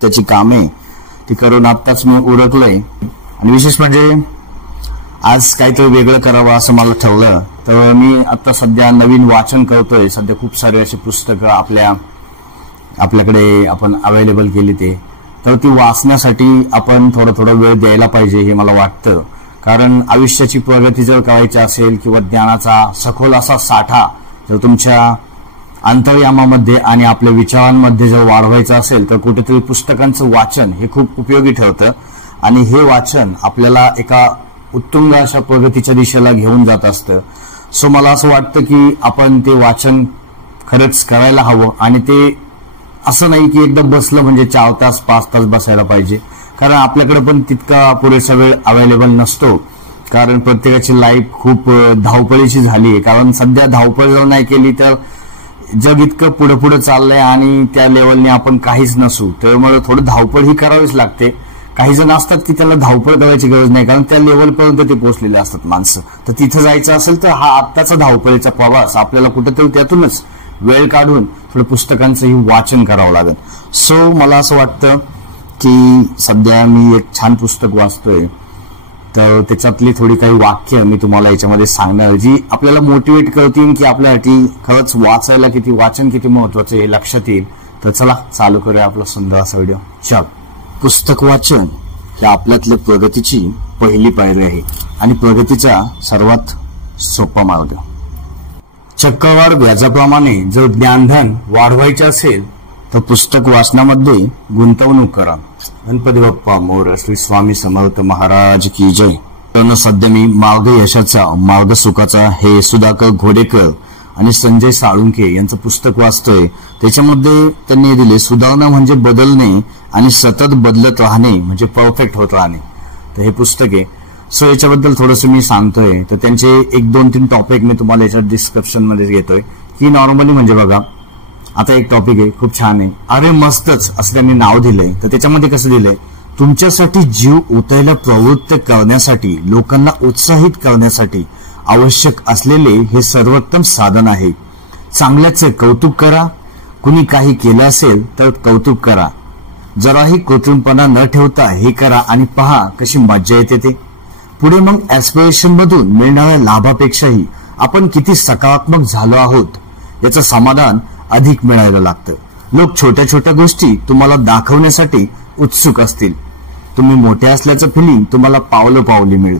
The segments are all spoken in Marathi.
त्याची कामे ती करून आत्ताच मी उरकलोय। आणि विशेष म्हणजे आज काहीतरी वेगळं करावं असं मला ठरलं, तर मी आता सध्या नवीन वाचन करतोय। सध्या खूप सारे अशी पुस्तकं आपल्याकडे आपण अवेलेबल केली ते, तर ती वाचण्यासाठी आपण थोडा वेळ द्यायला पाहिजे हे मला वाटतं। कारण आयुष्याची प्रगती जर करायची असेल किंवा ज्ञानाचा सखोल असा साठा जर तुमच्या अंतर्यामामध्ये आणि आपल्या विचारांमध्ये जर वाढवायचं असेल तर कुठेतरी पुस्तकांचं वाचन हे खूप उपयोगी ठरतं। आणि हे वाचन आपल्याला एका उत्तुंग अशा प्रगतीच्या दिशेला घेऊन जात असतं। सो मला असं वाटतं की आपण ते वाचन खरंच करायला हवं। आणि ते असं नाही की एकदा बसलं म्हणजे 4 तास 5 तास बसायला पाहिजे, कारण आपल्याकडे पण तितका पुरेसा वेळ अवेलेबल नसतो। कारण प्रत्येकाची लाईफ खूप धावपळीची झाली आहे। कारण सध्या धावपळ जर नाही केली तर जग इतकं पुढे चाललंय आणि त्या लेवलने आपण काहीच नसू, त्यामुळे थोडं धावपळ ही करावीच लागते। काही जण असतात की त्याला धावपळ करायची गरज नाही, कारण त्या लेवलपर्यंत ते पोहोचलेले असतात माणसं। तर तिथं जायचं असेल तर हा आत्ताचा धावपळीचा प्रवास आपल्याला कुठेतरी त्यातूनच वेळ काढून थोडं पुस्तकांचंही वाचन करावं लागेल। सो मला असं वाटतं की सध्या मी एक छान पुस्तक वाचतोय, तर त्याच्यातली थोडी काही वाक्य मी तुम्हाला याच्यामध्ये सांगणार जी आपल्याला मोटिवेट करतील की आपल्यासाठी खरंच वाचायला किती वाचन किती महत्वाचं हे लक्षात येईल। तर चला चालू करूया आपला सुंदर असा व्हिडिओ। चल, पुस्तक वाचन हे आपल्यातल्या प्रगतीची पहिली पायरी आहे आणि प्रगतीचा सर्वात सोपा मार्ग। चक्रवाढ व्याजाप्रमाणे जर ज्ञानधन वाढवायचे असेल तर पुस्तक वाचनामध्ये गुंतवणूक करा। गणपती बाप्पा मोरया, श्री स्वामी समर्थ महाराज की जय। तर सध्या मी मार्ग यशाचा मार्ग सुखाचा हे सुधाकर घोडेकर आणि संजय साळुंखे यांचं पुस्तक वाचतोय। त्याच्यामध्ये त्यांनी दिले सुधारणा म्हणजे बदलणे आणि सतत बदलत राहणे म्हणजे परफेक्ट होत राहणे। तर हे पुस्तक आहे। सो याच्याबद्दल थोडंसं मी सांगतोय, तर त्यांचे 1-2-3 टॉपिक मी तुम्हाला याच्यात डिस्क्रिप्शन मध्ये घेतोय की नॉर्मली म्हणजे बघा आता एक टॉपिक आहे खूप छान आहे, अरे मस्तच असं त्यांनी नाव दिलंय। तर त्याच्यामध्ये कसं दिलंय, तुमच्यासाठी जीव ओतायला प्रवृत्त करण्यासाठी लोकांना उत्साहित करण्यासाठी आवश्यक असलेले हे सर्वोत्तम साधन आहे। चांगल्याचे कौतुक करा, कुणी काही केलं असेल तर कौतुक करा, जराही कृत्रिमपणा न ठेवता हे करा आणि पहा कशी मज्जा येते ते। पुढे मग ऍस्पिरेशन मधून मिळणाऱ्या लाभापेक्षाही आपण किती सकारात्मक झालो आहोत याचं समाधान अधिक मिळायला लागतं। लोक छोट्या छोट्या गोष्टी तुम्हाला दाखवण्यासाठी उत्सुक असतील, तुम्ही मोठे असल्याचं फिलिंग तुम्हाला पावलोपावली मिळेल।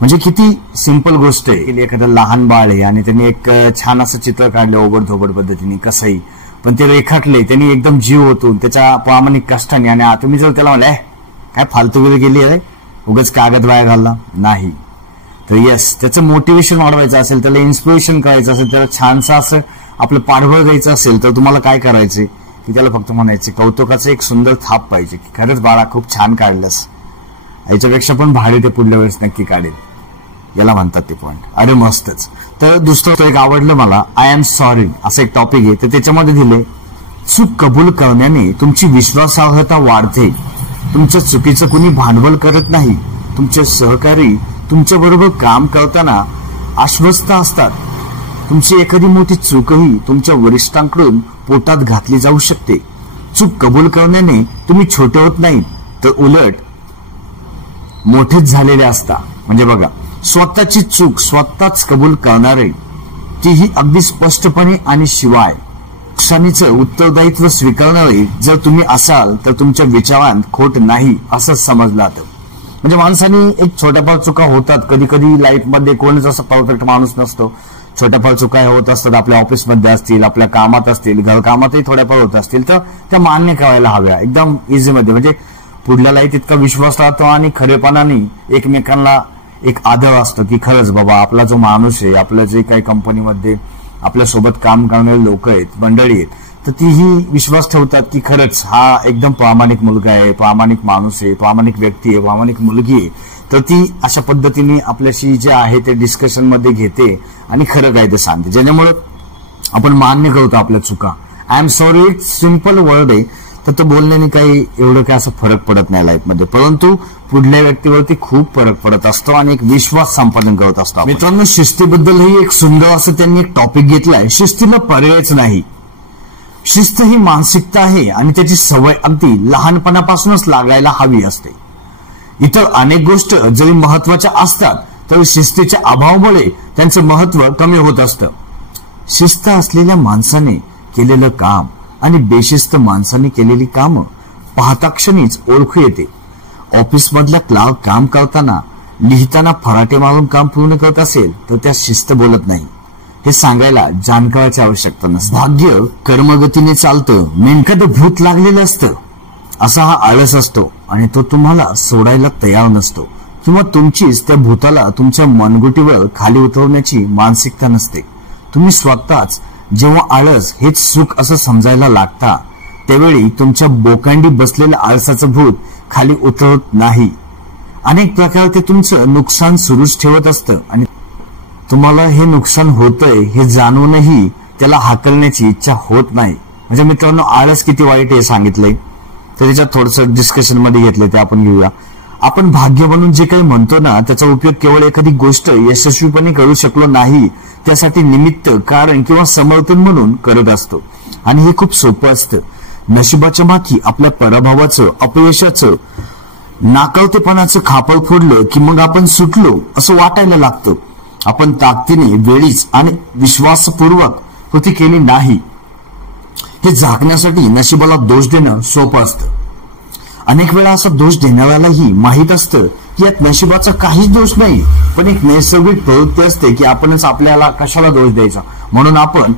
म्हणजे किती सिंपल गोष्ट आहे। एखादं लहान बाळ आहे आणि त्यांनी एक छान असं चित्र काढलं ओबडधोबड पद्धतीने कसंही, पण ते रेखाटले त्यांनी एकदम जीव ओतून त्याच्या प्रामाणिक कष्टाने। आणि तुम्ही जर त्याला म्हणलं काय फालतूगिरी गेली आहे उगाच कागद वाया घालला नाही, तर यस त्याचं मोटिवेशन वाढवायचं असेल, त्याला इन्स्पिरेशन करायचं असेल, त्याला छानसं असं आपलं पाठबळ द्यायचं असेल तर तुम्हाला काय करायचंय की त्याला फक्त म्हणायचं कौतुकाचं एक सुंदर थाप पाहिजे की खरंच बाळा खूप छान काढलंस, याच्यापेक्षा पण भारी ते पुढल्या वेळेस नक्की काढेल, याला म्हणतात ते पॉइंट। अरे मस्तच। तर दुसरं एक आवडलं मला, आय एम सॉरी असं एक टॉपिक आहे। तर त्याच्यामध्ये दिले चूक कबूल करण्याने तुमची विश्वासार्हता वाढते, तुमच्या चुकीचं कुणी भांडवल करत नाही, तुमचे सहकारी तुमच्या बरोबर काम करताना आश्वस्त असतात, तुमची एखादी मोठी चूकही तुमच्या वरिष्ठांकडून पोटात घातली जाऊ शकते। चूक कबूल करण्याने तुम्ही छोटे होत नाही तर उलट मोठेच झालेले असता। म्हणजे बघा स्वतःची चूक स्वतःच कबूल करणारे, तीही अगदी स्पष्टपणे आणि शिवाय नुकसानीचं उत्तरदायित्व स्वीकारणारे जर तुम्ही असाल तर तुमच्या विचारांत खोट नाही असं समजलं जातं। म्हणजे माणसाने एक छोट्याफार चुका होतात, कधी कधी लाईफमध्ये कोणच असं परफेक्ट माणूस नसतो, छोट्याफार चुका होत असतात, आपल्या ऑफिसमध्ये असतील, आपल्या कामात असतील, घरकामातही थोड्याफार होत असतील, तर त्या मान्य करायला हव्या एकदम इझीमध्ये। म्हणजे पुढल्यालाही तितका विश्वास राहतो आणि खरेपणाने एकमेकांना एक आदर असतो की खरंच बाबा आपला जो माणूस आहे, आपल्या जे काही कंपनीमध्ये आपल्या सोबत काम करणारे लोक आहेत, मंडळी आहेत, तर तीही विश्वास ठेवतात की खरंच हा एकदम प्रामाणिक मुलगा आहे, प्रामाणिक माणूस आहे, प्रामाणिक व्यक्ती आहे, प्रामाणिक मुलगी आहे। तर ती अशा पद्धतीने आपल्याशी जे आहे ते डिस्कशन मध्ये घेते आणि खरं काय ते सांगते, ज्याच्यामुळे आपण मान्य करतो आपल्या चुका। आय एम सॉरी एक सिंपल वर्ड आहे, तर तो बोलण्याने काही एवढं काय असं फरक पडत नाही लाईफमध्ये, परंतु पुढल्या व्यक्तीवरती खूप फरक पडत असतो आणि एक विश्वास संपादन करत असतो। मित्रांनो शिस्तीबद्दलही एक सुंदर असं त्यांनी एक टॉपिक घेतलाय, शिस्तीला पर्यायच नाही। शिस्त ही मानसिकता आहे आणि त्याची सवय अगदी लहानपणापासूनच लागायला हवी असते. इतर अनेक गोष्टी जरी महत्वाच्या असतात तरी शिस्तीच्या अभावामुळे त्यांचं महत्व कमी होत असतं. शिस्त असलेल्या माणसाने केलेलं काम आणि बेशिस्त माणसाने केलेली कामं पाहता क्षणीच ओळखू येते. ऑफिसमधल्या क्लार्क काम करताना लिहिताना फराटे मारून काम पूर्ण करत असेल तर त्या शिस्त बोलत नाही हे सांगायला जाणकाराची आवश्यकता नसते. भाग्य कर्मगतीने चालतं, नेमकं भूत लागलेलं असतं. असा हा आळस असतो आणि तो तुम्हाला सोडायला तयार नसतो किंवा तुमचीच त्या भूताला तुमच्या मनगुटीवर खाली उतरवण्याची मानसिकता नसते. तुम्ही स्वतःच जेव्हा आळस हेच सुख असं समजायला लागता त्यावेळी तुमच्या बोकांडी बसलेलं आळसाचं भूत खाली उतरत नाही. अनेक प्रकारे ते तुमचं नुकसान सुरूच ठेवत असतं आणि तुम्हाला हे नुकसान होतंय हे जाणूनही त्याला हाकलण्याची इच्छा होत नाही. म्हणजे मित्रांनो, आळस किती वाईट हे सांगितलंय तर त्याच्यात थोडंसं डिस्कशन मध्ये घेतलंय ते आपण घेऊया. आपण भाग्य म्हणून जे काही म्हणतो ना त्याचा उपयोग केवळ एखादी गोष्ट यशस्वीपणे करू शकलो नाही त्यासाठी निमित्त, कारण किंवा समर्थन म्हणून करत असतो. आणि हे खूप सोपं असतं. नशिबाच्या माथी आपल्या पराभवाचं, अपयशाचं, नाकळतेपणाचं खापर फोडलं की मग आपण सुटलो असं वाटायला लागतं. आपण ताकदीने, वेळीच आणि विश्वासपूर्वक कृती केली नाही हे झाकण्यासाठी नशिबाला दोष देणं सोपं असतं. अनेक वेळा असा दोष देणाऱ्यालाही माहीत असतं की यात नशिबाचा काहीच दोष नाही, पण एक नैसर्गिक प्रवृत्ती असते की आपणच आपल्याला कशाला दोष द्यायचा. म्हणून आपण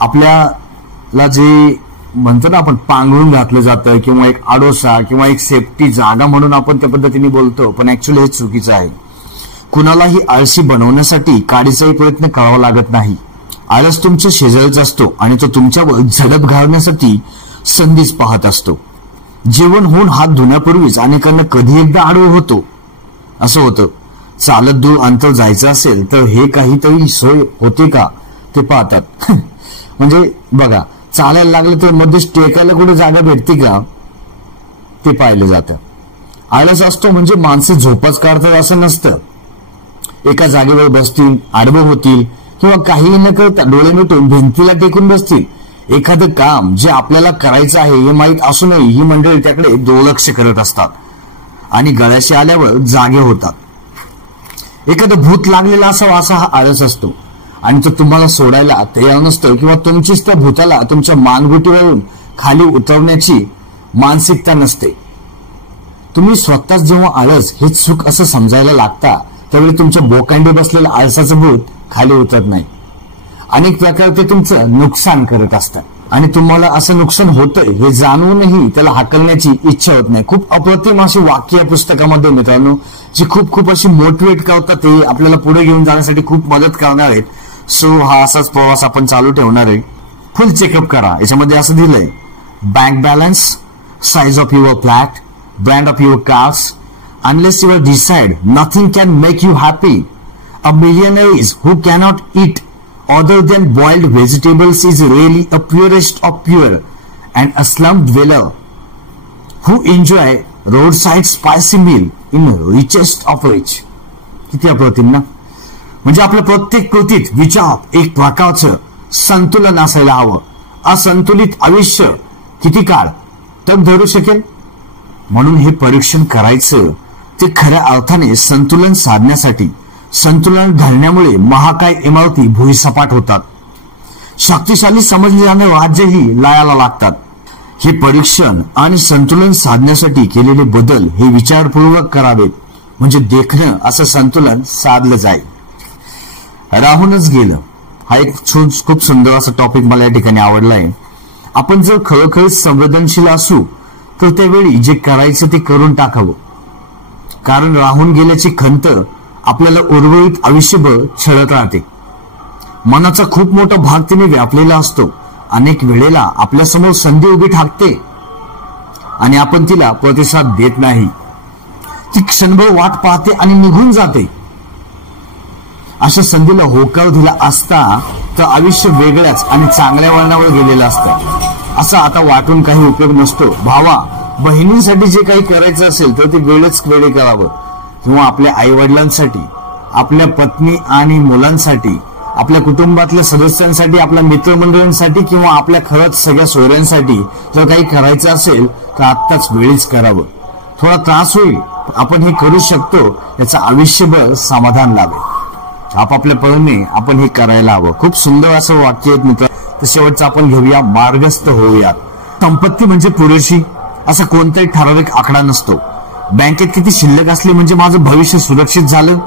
आपल्याला जे म्हणतो ना आपण पांघरून घातलं जातं किंवा एक आडोसा किंवा एक सेफ्टी जागा म्हणून आपण त्या पद्धतीने बोलतो, पण ऍक्च्युअली हे चुकीचं आहे. कुणालाही आळशी बनवण्यासाठी काडीचाही प्रयत्न करावा लागत नाही. आळस तुमच्या शेजारीच असतो आणि तो तुमच्यावर झडप घालण्यासाठी संधीच पाहत असतो. जेवण होऊन हात धुण्यापूर्वीच अनेकांना कधी एकदा आडवं होतो. असं होतं. चालत दूर अंतर जायचं असेल तर हे काहीतरी सोय होते का ते पाहतात. म्हणजे बघा, चालायला लागलं तर मध्येच टेकायला कुठे जागा भेटते का ते पाहिलं जातं. आळस असतो म्हणजे माणसं झोपाच काढतात असं नसतं. एका जागेवर बसतील, आडवं होतील किंवा काहीही न करता डोळे मिटून भिंतीला टेकून बसतील. एखादं काम जे आपल्याला करायचं आहे हे माहीत असूनही ही मंडळी त्याकडे दुर्लक्ष करत असतात आणि गळ्याशी आल्यावर जागे होतात. एखादं भूत लागलेला असावा असा हा आळस असतो आणि तो तुम्हाला सोडायला तयार नसतो किंवा तुमचीच त्या भूताला तुमच्या मानगुटीवरून खाली उतरवण्याची मानसिकता नसते. तुम्ही स्वतःच जेव्हा आळस हेच सुख असं समजायला लागता त्यावेळी तुमच्या बोकांडी बसलेलं आळसाचं भूत खाली उतरत नाही. अनेक प्रकारे ते तुमचं नुकसान करत असतात आणि तुम्हाला असं नुकसान होतंय हे जाणूनही त्याला हाकलण्याची इच्छा होत नाही. खूप अप्रतिम अशी वाक्य या पुस्तकामध्ये मित्रांनो जी खूप अशी मोटिवेट करतात, ते आपल्याला पुढे घेऊन जाण्यासाठी खूप मदत करणार आहेत. सो हा असाच प्रवास आपण चालू ठेवणार आहे. फुल चेकअप करा. याच्यामध्ये असं दिलंय, bank balance, size of your flat, brand of your cars, unless you decide nothing can make you happy. A millionaire is who cannot eat other than boiled vegetables is really a purest of pure, and a slum dweller who enjoy roadside spicy meal in richest of rich. किती अप्रतिम ना. म्हणजे आपल्या प्रत्येक कृतीत विचार एक प्रकारचं संतुलन असायला हवं. असंतुलित आयुष्य किती काळ तग धरू शकेल. म्हणून हे परीक्षण करायचं ते खऱ्या अर्थाने संतुलन साधण्यासाठी. संतुलन घालण्यामुळे महाकाय इमारती भुईसपाट होतात. शक्तिशाली समजले जाणारे राज्यही लयाला लागतात. हे परीक्षण आणि संतुलन साधण्यासाठी केलेले बदल हे विचारपूर्वक करावेत, म्हणजे देखणं असं संतुलन साधलं जाईल. राहूनच गेलं हा एक खूप सुंदर असा टॉपिक मला या ठिकाणी आवडला आहे. आपण जर खरोखर संवेदनशील असू तर त्यावेळी जे करायचं ते करून टाकावं, कारण राहून गेल्याची खंत आपल्याला उर्वरित आयुष्यभर छळत राहते. मनाचा खूप मोठा भाग तिने व्यापलेला असतो. अनेक वेळेला आपल्यासमोर संधी उभी ठाकते आणि आपण तिला प्रतिसाद देत नाही. ती क्षणभर वाट पाहते आणि निघून जाते. अशा संधीला होकार दिला असता तर आयुष्य वेगळ्याच आणि चांगल्या वळणावर गेलेलं असतं. असं आता वाटून काही उपयोग नसतो. भावा बहिणींसाठी जे काही करायचं असेल तर ते वेळच वेळी करावं, किंवा आपल्या आई वडिलांसाठी, आपल्या पत्नी आणि मुलांसाठी आपल्या कुटुंबातल्या सदस्यांसाठी, आपल्या मित्रमंडळींसाठी किंवा आपल्या खरंच सगळ्या सोयऱ्यांसाठी जर काही करायचं असेल तर आत्ताच वेळीच करावं. थोडा त्रास होईल, आपण हे करू शकतो, याचं आयुष्यभर समाधान लावेल. आपापल्या परीने आपण हे करायला हवं. खूप सुंदर असं वाक्य आहे मित्र. तर शेवटचं आपण घेऊया, मार्गस्थ होऊयात. संपत्ती म्हणजे पुरेशी असा कोणताही ठराविक आकडा नसतो. बँकेत किती शिल्लक असली म्हणजे माझं भविष्य सुरक्षित झालं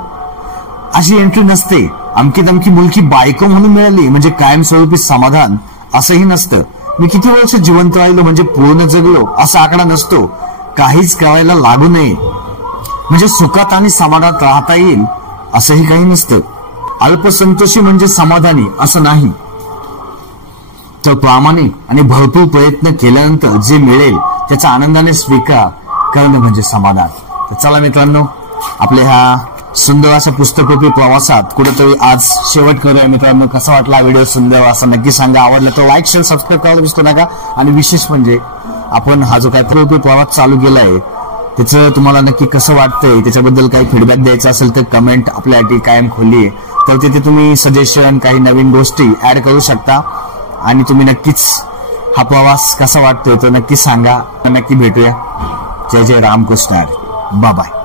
अशी एंट्री नसते. अमकी तमकी मुलकी बायको म्हणून मिळाली म्हणजे कायमस्वरूपी समाधान असंही नसतं. मी किती वर्ष जिवंत राहिलो म्हणजे पूर्ण जगलो असा आकडा नसतो. काहीच करायला लागू नये म्हणजे सुखात आणि समाधानात राहता येईल असंही काही नसतं. अल्पसंतोषी म्हणजे समाधानी असं नाही, तर प्रामाणिक आणि भरपूर प्रयत्न केल्यानंतर जे मिळेल त्याचा आनंदाने स्वीकार करणं म्हणजे समाधान. तर चला मित्रांनो, आपल्या ह्या सुंदर अशा पुस्तकोपी प्रवासात कुठेतरी आज शेवट करूया. मित्रांनो, कसा वाटला व्हिडिओ? सुंदर असा नक्की सांगा. आवडला तर लाईक शेअर सबस्क्राईब करायला विसरू नका. आणि विशेष म्हणजे आपण हा जो काय प्रवास चालू केलाय त्याचं तुम्हाला नक्की कसं वाटतंय, त्याच्याबद्दल काही फीडबॅक द्यायचा असेल तर कमेंट आपल्यासाठी कायम खोली आहे. तर तिथे तुम्ही सजेशन, काही नवीन गोष्टी ऍड करू शकता. आणि तुम्ही नक्कीच हा प्रवास कसा वाटतोय तो नक्की सांगा. नक्की भेटूया. जय जय रामकृष्ण. Bye bye.